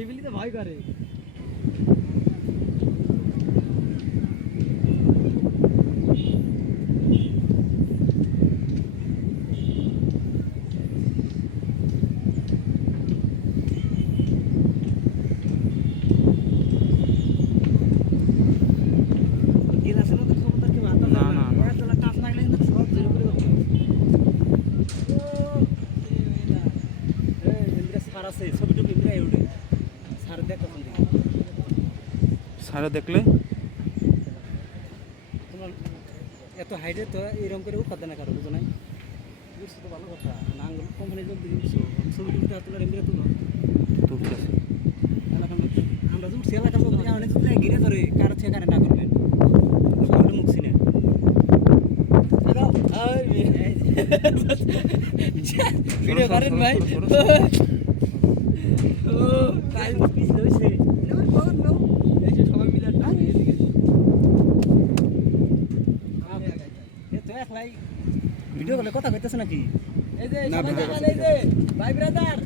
এই বলি তো ভয় করে। গিলাসের মধ্যে ক্ষমতার কি মাথা না, না, না। তোলা টাচ না গেলে কিন্তু সব জেরো করে দেবো। সার আছে ছবিটুকু ইন্দ্রা উঠে সার দেখ কখন থেকে সারা দেখলে তোমার এত হাইটে তো এরকম করে উপাদ না কারো বুঝো নাই বুঝছো তো ভালো কথা নাঙ্গল কোম্পানি যোগ দিয়ে দিচ্ছ ছবি তুলতে তুলো এমনি তুলো তুলতেছে। আমরা তো উঠছি এলাকার লোক জানে তো ঘিরে ধরে কারো থেকে কারে না করবেন সবাই মুখছি না ভিডিও করেন ভাই ও তাই পিস হইছে সবাই মিলে ভিডিও কলে কথা কইতেছ নাকি এই যে না, সবাই ভিডিও দেখেন এই যে ভাই ব্রাদার